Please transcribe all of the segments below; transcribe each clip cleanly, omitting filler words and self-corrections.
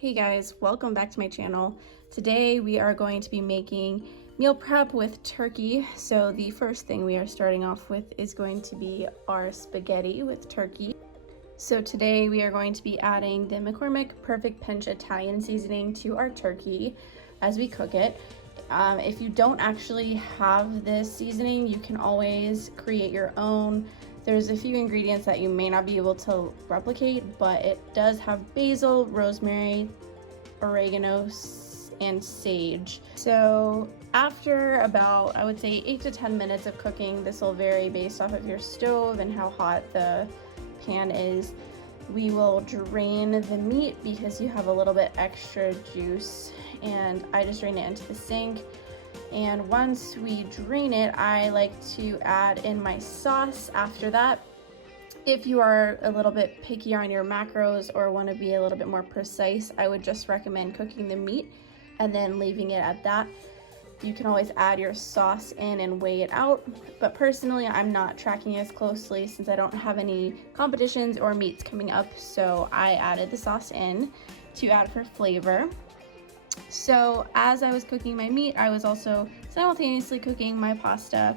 Hey guys, welcome back to my channel. Today we are going to be making meal prep with turkey. So the first thing we are starting off with is going to be our spaghetti with turkey. So today we are going to be adding the McCormick Perfect Pinch Italian seasoning to our turkey as we cook it. If you don't actually have this seasoning, you can always create your own. There's a few ingredients that you may not be able to replicate, but it does have basil, rosemary, oregano, and sage. So after about, I would say 8 to 10 minutes of cooking, this will vary based off of your stove and how hot the pan is. We will drain the meat because you have a little bit extra juice, and I just drain it into the sink. And once we drain it, I like to add in my sauce after that. If you are a little bit pickier on your macros or want to be a little bit more precise, I would just recommend cooking the meat and then leaving it at that. You can always add your sauce in and weigh it out, but personally I'm not tracking as closely since I don't have any competitions or meets coming up, so I added the sauce in to add for flavor. So as I was cooking my meat, I was also simultaneously cooking my pasta,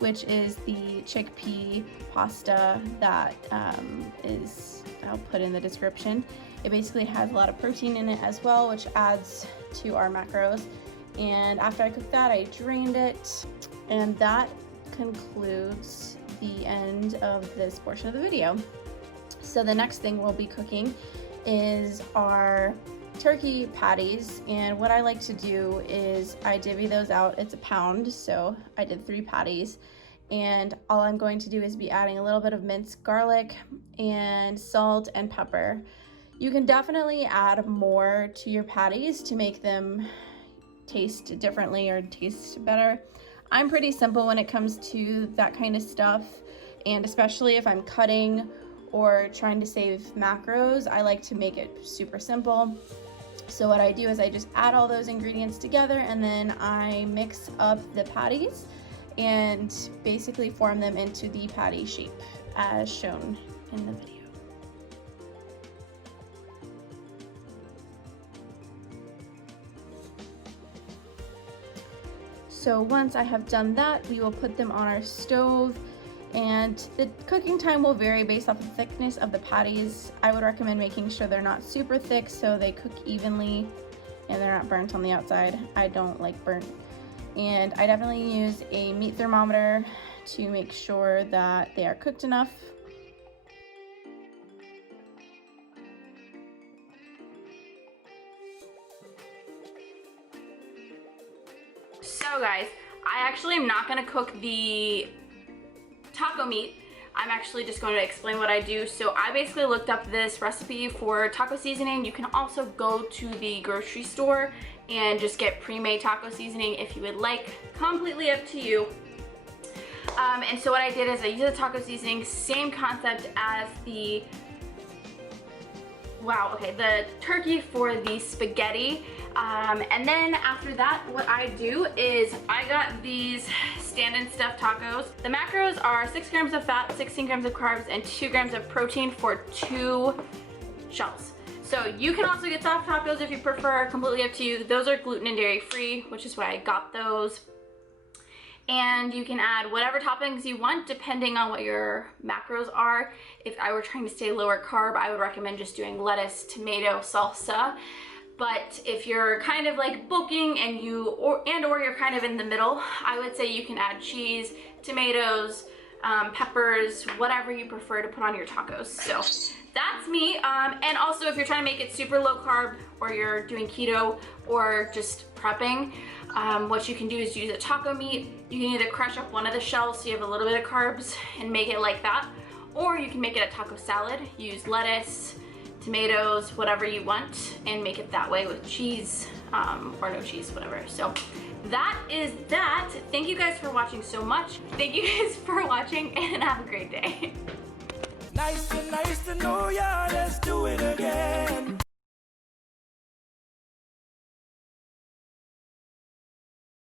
which is the chickpea pasta that I'll put in the description. It basically has a lot of protein in it as well, which adds to our macros. And after I cooked that, I drained it, and that concludes the end of this portion of the video. So the next thing we'll be cooking is our turkey patties, and what I like to do is I divvy those out. It's a pound, so I did 3 patties, and all I'm going to do is be adding a little bit of minced garlic and salt and pepper. You can definitely add more to your patties to make them taste differently or taste better. I'm pretty simple when it comes to that kind of stuff, and especially if I'm cutting or trying to save macros, I like to make it super simple. So what I do is I just add all those ingredients together, and then I mix up the patties and basically form them into the patty shape as shown in the video. So once I have done that, we will put them on our stove, and the cooking time will vary based off the thickness of the patties. I would recommend making sure they're not super thick so they cook evenly and they're not burnt on the outside. I don't like burnt. And I definitely use a meat thermometer to make sure that they are cooked enough. So guys, I actually am not gonna cook the taco meat. I'm actually just going to explain what I do. So I basically looked up this recipe for taco seasoning. You can also go to the grocery store and just get pre-made taco seasoning if you would like. Completely up to you. And so what I did is I used the taco seasoning, same concept as the the turkey for the spaghetti. And then after that, what I do is I got these stand-in stuffed tacos. The macros are 6 grams of fat, 16 grams of carbs, and 2 grams of protein for 2 shells. So you can also get soft tacos if you prefer, completely up to you. Those are gluten and dairy free, which is why I got those. And you can add whatever toppings you want depending on what your macros are. If I were trying to stay lower carb, I would recommend just doing lettuce, tomato, salsa. But if you're kind of like bulking and or you're kind of in the middle, I would say you can add cheese, tomatoes, peppers, whatever you prefer to put on your tacos. So that's me. And also if you're trying to make it super low carb, or you're doing keto or just prepping, what you can do is use a taco meat. You can either crush up one of the shells so you have a little bit of carbs and make it like that, or you can make it a taco salad. Use lettuce, tomatoes, whatever you want, and make it that way with cheese or no cheese, whatever. So that is that. Thank you guys for watching so much. Thank you guys for watching, and have a great day. Nice to know ya, let's do it again.